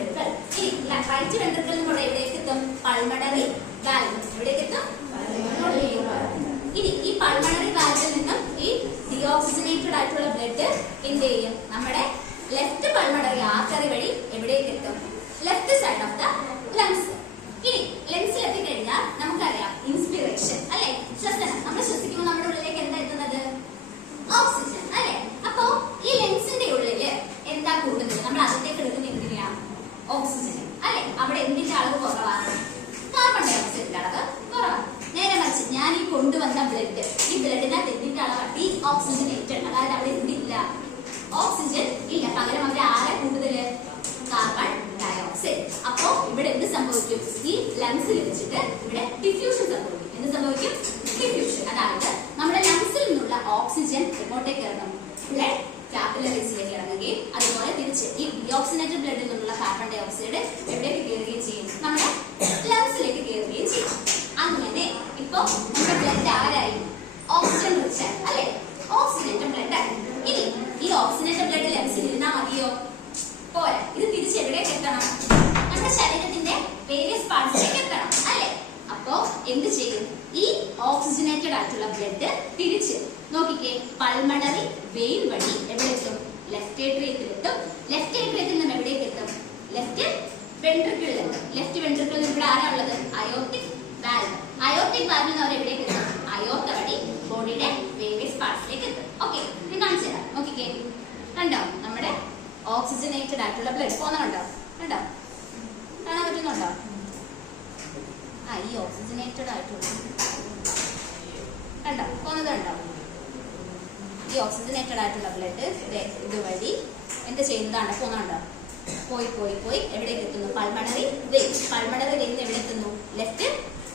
Ventricle. ഇനി right ventricle നമ്മുടെ എവിടേക്ക് എത്തും? Pulmonary valve. എവിടേക്ക് എത്തും? ഇനി ഈ പൾമണറി വാൽവിൽ നിന്നും ഈ ഡീഓക്സിജനേറ്റഡ് ആയിട്ടുള്ള ബ്ലഡ് എന്ത് ചെയ്യും? നമ്മുടെ ലെഫ്റ്റ് പൾമണറി ആർട്ടറി വഴി എവിടേക്ക് എത്തും? Left side of the lungs. ഇനി ലങ്സിൽ എത്തിക്കഴിഞ്ഞാൽ നമുക്കറിയാം ഇൻസ്പിറേഷൻ അല്ലെ, ശ്വസനം. നമ്മൾ ശ്വസിക്കുമ്പോൾ നമ്മുടെ ഉള്ളിലേക്ക് എന്താ എത്തുന്നത്? ഓക്സിജൻ അല്ലെ. അപ്പോ ഈ ലങ്സിന്റെ ഉള്ളില് എന്താ കൂടുന്നത്? നമ്മൾ അകത്തേക്ക് എടുക്കുന്ന എന്തിനാ? ഓക്സിജൻ അല്ലെ. അവിടെ എന്തിന്റെ അളവ് കുറവാണ്? കാർബൺ ഡൈ ഓക്സൈഡിന്റെ അളവ് കുറവാണ്. നേരെ മറിച്ച് ഞാൻ ഈ കൊണ്ടുവന്ന ബ്ലഡ്, ഈ ബ്ലഡിനകത്ത് എന്തിന്റെ അളവ്? Deoxygenated. അതായത് അവിടെ എന്തില്ല? ഓക്സിജൻ ഇല്ല. പകരം അവിടെ ആരെ കൂടുതല്? Carbon dioxide. അപ്പോ ഇവിടെ എന്ത് സംഭവിക്കും? ഈ ലങ്സിൽ വെച്ചിട്ട് ഇവിടെ ഡിഫ്യൂഷൻ സംഭവിക്കും. എന്ത് സംഭവിക്കും? ഡിഫ്യൂഷൻ. അതായത് നമ്മുടെ ലങ്സിൽ നിന്നുള്ള ഓക്സിജൻ എങ്ങോട്ടേക്ക് ഇറങ്ങും? ബ്ലഡ് കാപ്പിലറീസിലേക്ക് ഇറങ്ങുകയും അതുപോലെ തിരിച്ച് ഈ ഡിയോക്സിനേറ്റഡ് ബ്ലഡിൽ നിന്നുള്ള കാർബൺ ഡൈ ഓക്സൈഡ് എവിടേക്ക് കയറുകയും ചെയ്യും? നമ്മുടെ ലങ്സിലേക്ക് കയറുകയും ചെയ്യും. അങ്ങനെ ഇപ്പൊ നമ്മുടെ ബ്ലഡ് ആരായി? ഓക്സിജൻ റിച്ച് അല്ലെ, ഓക്സിജനേറ്റഡ് ബ്ലഡ് ആയി. ഇനി ഈ ഓക്സിജനേറ്റഡ് ബ്ലഡ് ലങ്സിൽ ഇരുന്നാൽ മതിയോ? പോരാ. ഇത് തിരിച്ച് എവിടേക്ക് എത്തണം? നമ്മുടെ ശരീരത്തിന്റെ വേരിയസ് പാർട്സിലേക്ക് എത്തണം അല്ലെ. അപ്പോ എന്ത് ചെയ്യും? ഈ ഓക്സിജനേറ്റഡ് ആയിട്ടുള്ള ബ്ലഡ് തിരിച്ച് നോക്കിക്കേ, പൾമണറി വെയിൻ വഴി എവിടെ എത്തും? ലെഫ്റ്റ് ഏട്രിയത്തിൽ എത്തും. ലെഫ്റ്റ് ഏട്രിയത്തിൽ നിന്ന് എവിടേക്ക് എത്തും? ലെഫ്റ്റ് വെൻട്രിക്കിളിൽ എത്തും. ലെഫ്റ്റ് വെൻട്രിക്കിളിൽ ഇവിടെ ആരാ ഉള്ളത്? Aortic valve. അയോർട്ടിക് വാൽവിൽ നിന്ന് അവർ എവിടേക്ക് എത്തും? അയോർട്ട വഴി ബോഡിയുടെ വേരിയസ് പാർട്സിലേക്ക് എത്തും. ഓക്കെ, ഇത് കാണിച്ചു തരാം. നോക്കിക്കേ, കണ്ടോ? നമ്മുടെ ഓക്സിജനേറ്റഡ് ആയിട്ടുള്ള ബ്ലഡ് പോകുന്നുണ്ടോ? കണ്ടോ? കാണാൻ പറ്റുന്നുണ്ടോ? ഈ ഓക്സിജനേറ്റഡ് ആയിട്ടുള്ള കണ്ടോ? പോകുന്നതുണ്ടോ? ഈ ഓക്സിജനേറ്റഡ് ആയിട്ടുള്ള ബ്ലഡ് ഇതുവഴി എന്ത് ചെയ്യുന്നതാണ്? പോകുന്നുണ്ടോ? പോയി പോയി പോയി എവിടേക്ക് എത്തുന്നു? Pulmonary vein. പൾമണറി വെയിൻ എവിടെ എത്തുന്നു? Left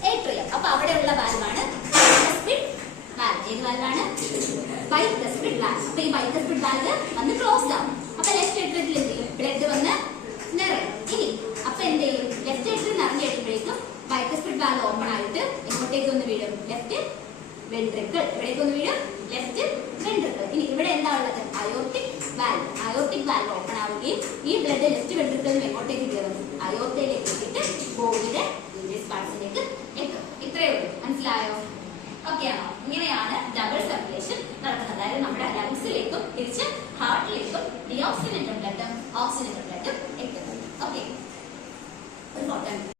atrium. അപ്പൊ അവിടെയുള്ള വാൽവാണ് ബൈകസ്പിഡ് വാൽവ്. ഏത് വാൽവാണ്? Bicuspid valve. അപ്പൊ ഈ ബൈകസ്പിഡ് വാൽവ് വന്ന് ക്ലോസ്ഡ് ആവും. അപ്പൊ ലെഫ്റ്റ് ഏട്രിയത്തിൽ എന്ത് ചെയ്യും? ബ്ലഡ് വന്ന് നിറയും. ഇനി അപ്പൊ എന്ത് ചെയ്യും? ലെഫ്റ്റ് ഏട്രിയം നിറഞ്ഞു കഴിയുമ്പോഴേക്കും ബൈകസ്പിഡ് വാൽവ് ഓപ്പൺ ആയിട്ട് എങ്ങോട്ടേക്ക് ഒന്ന് വീഴും? Left ventricle. എവിടേക്ക് ഒന്ന് വീഴും? Left ventricle. ഇനി ഇവിടെ എന്താ ഉള്ളത്? Aortic valve. Aortic valve open ആവുകയും ഈ ബ്ലഡ് ലെഫ്റ്റ് വെൻട്രിക്കിളിൽ എങ്ങോട്ടേക്ക് കയറും? അയോർട്ടയിലേക്ക് എത്തിയിട്ട് ബോഡിയുടെ വേരിയസ് പാർട്സിലേക്ക് എത്തും. ഇത്രയേ ഉള്ളൂ. മനസ്സിലായോ? ഓക്കെ ആണോ? ഇങ്ങനെയാണ് ഡബിൾ സർക്കുലേഷൻ നടക്കുന്നത്. അതായത് നമ്മുടെ ലങ്സിലേക്കും തിരിച്ച് ഹാർട്ടിലേക്കും ഡിയോക്സിനേറ്റഡ് ബ്ലഡും ഓക്സിജനേറ്റഡ് ബ്ലഡും എത്തുന്നത്. ഓക്കെ, ഒരു ഫോട്ടോ